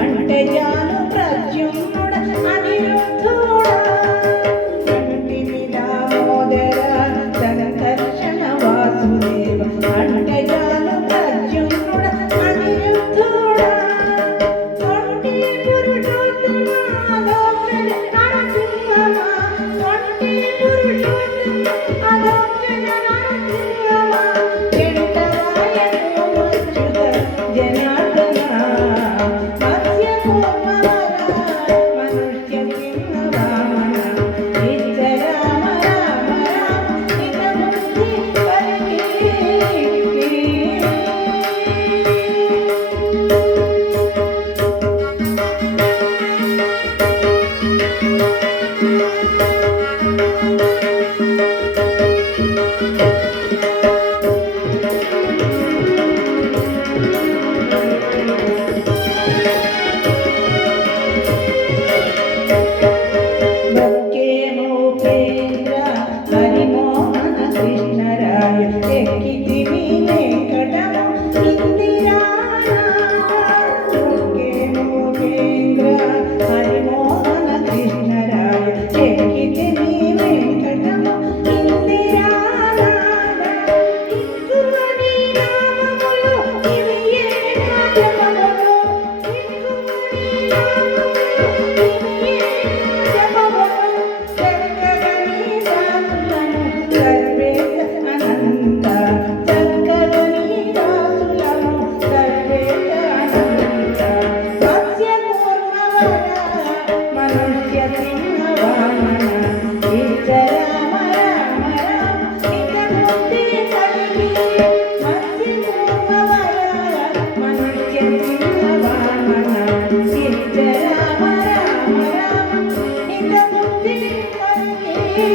అంటే జాను ప్రద్యుమ్నుడ అనిరుద్ధుడా కంటిని దామోదర సంకర్షణ వాసుదేవ అంటే జాను ప్రద్యుమ్నుడ అనిరుద్ధుడా కొంటి పురుషోత్తమ అలోకన నరసింహమ కొంటి పురుషోత్తమ అలోకన నరసింహమ జంటరాయను అచ్యుత జనార్దన మత్స్య కూర్మవర మనుష్య సింహ వామన నిత్య రామ రామ రామ నిత బుద్ధి పలికి భక్తేమోపేంద్ర హరిమోహన కృష్ణరాయ ఎక్కితివి వెంకటము ఇందిరానాథ భక్తేమోపేంద్ర హరిమోహన కృష్ణరాయ ఎక్కితివి వెంకటము ఇందిరానాథ ఇంకువని నామములు ఇవి ఏ జపములు ఇంకువని నామములు ఇవి ఏ జపములు చక్కగని దాసులను సర్వేశ అనంత చక్కగని దాసులను సర్వేశ అనంత మత్స్య కూర్మవర మనుష్య సింహ వామన నిత్య రామ రామ రామ నిత బుద్ధి కలిగి మత్స్య కూర్మవర మనుష్య సింహ వామన నిత్య రామ రామ రామ నిత బుద్ధి కలిగి